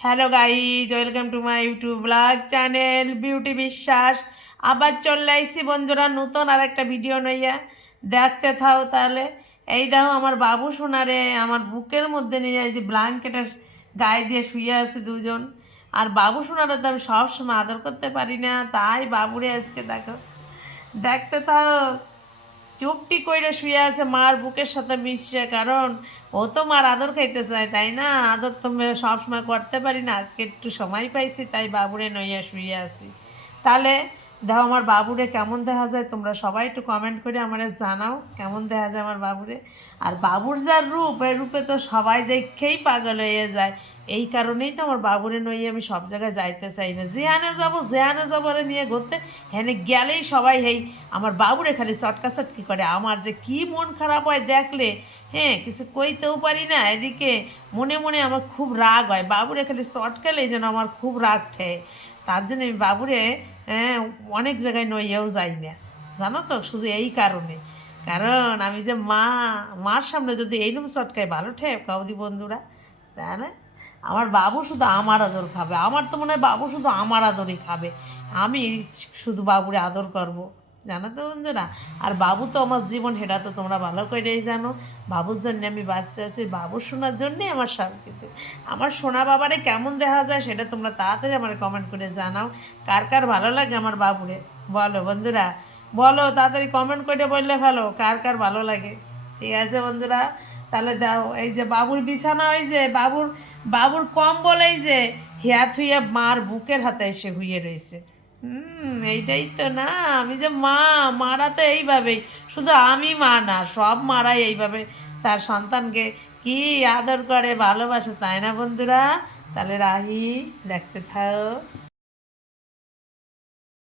Hello guys, welcome to my YouTube blog channel beauty বিশ্বাস। আবার চলে আইসি বন্ধুরা নতুন আর একটা ভিডিও নইয়া, দেখতে থাও তাহলে। এই দেখো আমার বাবু সোনারে আমার বুকের মধ্যে নিয়ে এই যে ব্ল্যাঙ্কেটের গায়ে দিয়ে শুয়ে আছে দুজন। আর বাবু সোনারে তো আমি সবসময় আদর করতে পারি না, তাই বাবুরে আজকে দেখো, দেখতে থাও। চুপটি কইরা শুয়ে আছে মার বুকের সাথে মিশছে, কারণ ও তো মার আদর খাইতে চায়, তাই না? আদর তো সবসময় করতে পারি না, আজকে একটু সময় পাইছি তাই বাবুরে নইয়া শুয়ে আছি। তাহলে দেখো আমার বাবুরে কেমন দেখা যায়, তোমরা সবাই একটু কমেন্ট করে আমার জানাও কেমন দেখা যায় আমার বাবুরে। আর বাবুর যার রূপ, এই রূপে তো সবাই দেখেই পাগল হয়ে যায়। এই কারণেই তো আমার বাবুরে নইয়ে আমি সব জায়গায় যাইতে চাই না, যেহানে যাবো রে নিয়ে ঘুরতে, হেনে গেলেই সবাই হেই আমার বাবুরে খালি চটকা চটকি করে। আমার যে কি মন খারাপ হয় দেখলে, হ্যাঁ কিছু কইতেও পারি না, এদিকে মনে মনে আমার খুব রাগ হয়, বাবুরে খালি চটকালেই যেন আমার খুব রাগ ঠেয়। তার জন্য আমি বাবুরে হ্যাঁ অনেক জায়গায় নইয়েও যাই না, জানো তো, শুধু এই কারণে। কারণ আমি যে মা, মার সামনে যদি এইরকম চটকায় ভালো ঠেয় কাউদি বন্ধুরা, তাই না? আমার বাবু শুধু আমার আদর খাবে, আমার তো মনে হয় বাবু শুধু আমার আদরই খাবে, আমি শুধু বাবুরে আদর করব, জানো তো বন্ধুরা। আর বাবু তো আমার জীবন, সেটা তো তোমরা ভালো করেই জানো। বাবুর জন্য আমি বাচ্চা আছি, বাবু শোনার জন্যে আমার সব কিছু। আমার সোনা বাবারে কেমন দেখা যায় সেটা তোমরা তাড়াতাড়ি আমার কমেন্ট করে জানাও, কার কার ভালো লাগে আমার বাবুরে, বলো বন্ধুরা, বলো তাড়াতাড়ি কমেন্ট করে বললে ভালো কার কার ভালো লাগে। ঠিক আছে বন্ধুরা, তাহলে দাও এই যে বাবুর বিছানা, ওই যে বাবুর বাবুর কম্বল, এই যে হিয়া থুইয়া মার বুকের হাতে এসে হুইয়ে রয়েছে। এইটাই তো না, আমি যে মা, মারা তো এইভাবেই, শুধু আমি মা না, সব মারাই এইভাবে তার সন্তানকে কি আদর করে ভালোবাসে, তাই না বন্ধুরা? তাহলে রাহি, দেখতে থাও।